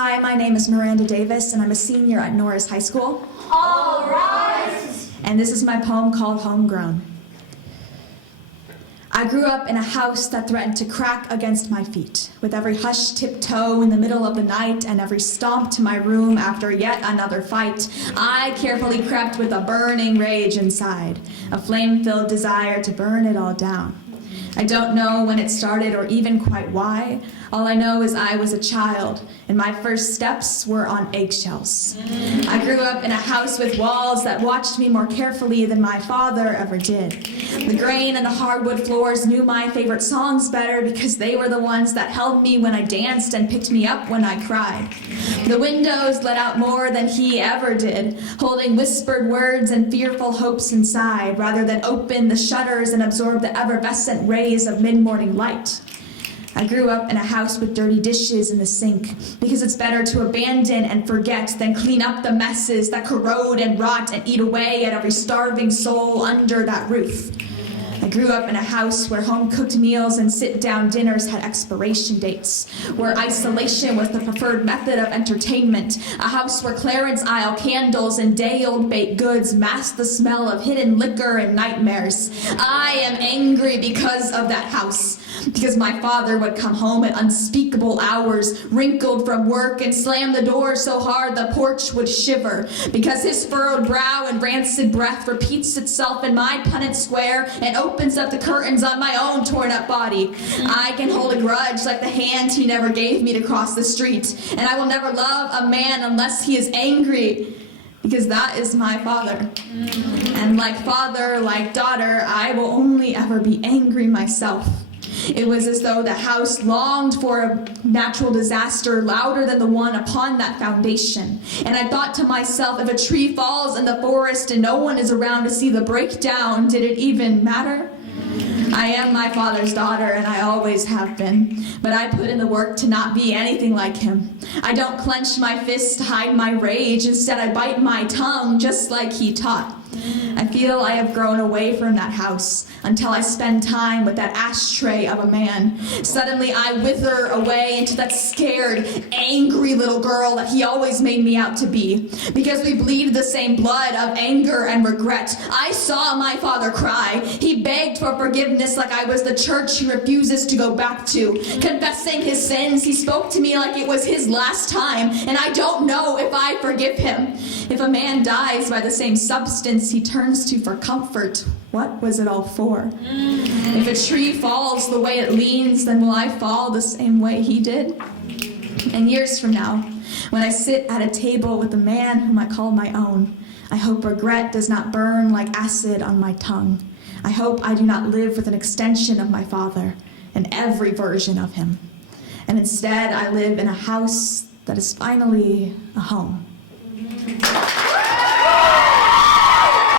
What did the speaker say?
Hi, my name is Miranda Davis, and I'm a senior at Norris High School. All rise! And this is my poem called Homegrown. I grew up in a house that threatened to crack against my feet, with every hushed tiptoe in the middle of the night and every stomp to my room after yet another fight. I carefully crept with a burning rage inside, a flame-filled desire to burn it all down. I don't know when it started or even quite why. All I know is I was a child, and my first steps were on eggshells. I grew up in a house with walls that watched me more carefully than my father ever did. The grain and the hardwood floors knew my favorite songs better because they were the ones that held me when I danced and picked me up when I cried. The windows let out more than he ever did, holding whispered words and fearful hopes inside, rather than open the shutters and absorb the effervescent rays of mid-morning light. I grew up in a house with dirty dishes in the sink because it's better to abandon and forget than clean up the messes that corrode and rot and eat away at every starving soul under that roof. I grew up in a house where home-cooked meals and sit-down dinners had expiration dates, where isolation was the preferred method of entertainment, a house where clearance aisle candles and day-old baked goods masked the smell of hidden liquor and nightmares. I am angry because of that house, because my father would come home at unspeakable hours, wrinkled from work, and slam the door so hard the porch would shiver, because his furrowed brow and rancid breath repeats itself in my Punnett Square and opens up the curtains on my own torn-up body. I can hold a grudge like the hand he never gave me to cross the street, and I will never love a man unless he is angry, because that is my father. And like father, like daughter, I will only ever be angry myself. It was as though the house longed for a natural disaster louder than the one upon that foundation. And I thought to myself, if a tree falls in the forest and no one is around to see the breakdown, did it even matter? I am my father's daughter, and I always have been, but I put in the work to not be anything like him. I don't clench my fists to hide my rage. Instead, I bite my tongue just like he taught. I feel I have grown away from that house until I spend time with that ashtray of a man. Suddenly I wither away into that scared, angry little girl that he always made me out to be. Because we bleed the same blood of anger and regret. I saw my father cry. He begged for forgiveness like I was the church he refuses to go back to. Confessing his sins, he spoke to me like it was his last time, and I don't know if I forgive him. If a man dies by the same substance he turns to for comfort, what was it all for? If a tree falls the way it leans, then will I fall the same way he did? And years from now, when I sit at a table with a man whom I call my own, I hope regret does not burn like acid on my tongue. I hope I do not live with an extension of my father and every version of him. And instead, I live in a house that is finally a home.